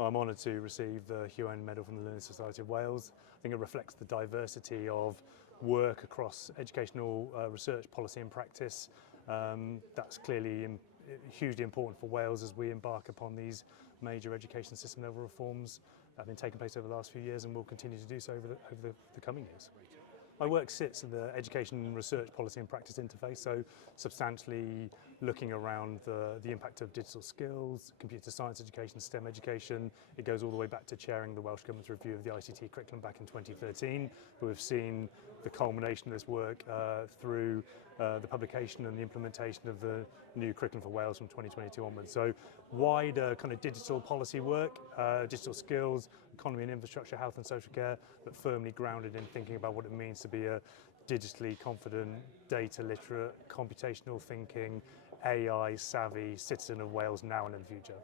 I'm honoured to receive the Hugh Owen Medal from the Learning Society of Wales. I think it reflects the diversity of work across educational research, policy and practice. That's clearly hugely important for Wales as we embark upon these major education system level reforms that have been taking place over the last few years and will continue to do so over the coming years. My work sits in the education, research, policy and practice interface, so substantially looking around the impact of digital skills, computer science education, STEM education. It goes all the way back to chairing the Welsh Government's review of the ICT curriculum back in 2013. But we've seen the culmination of this work through the publication and the implementation of the new curriculum for Wales from 2022 onwards. So wider kind of digital policy work, digital skills, economy and infrastructure, health and social care, but firmly grounded in thinking about what it means to be a digitally confident, data literate, computational thinking, AI savvy citizen of Wales now and in the future.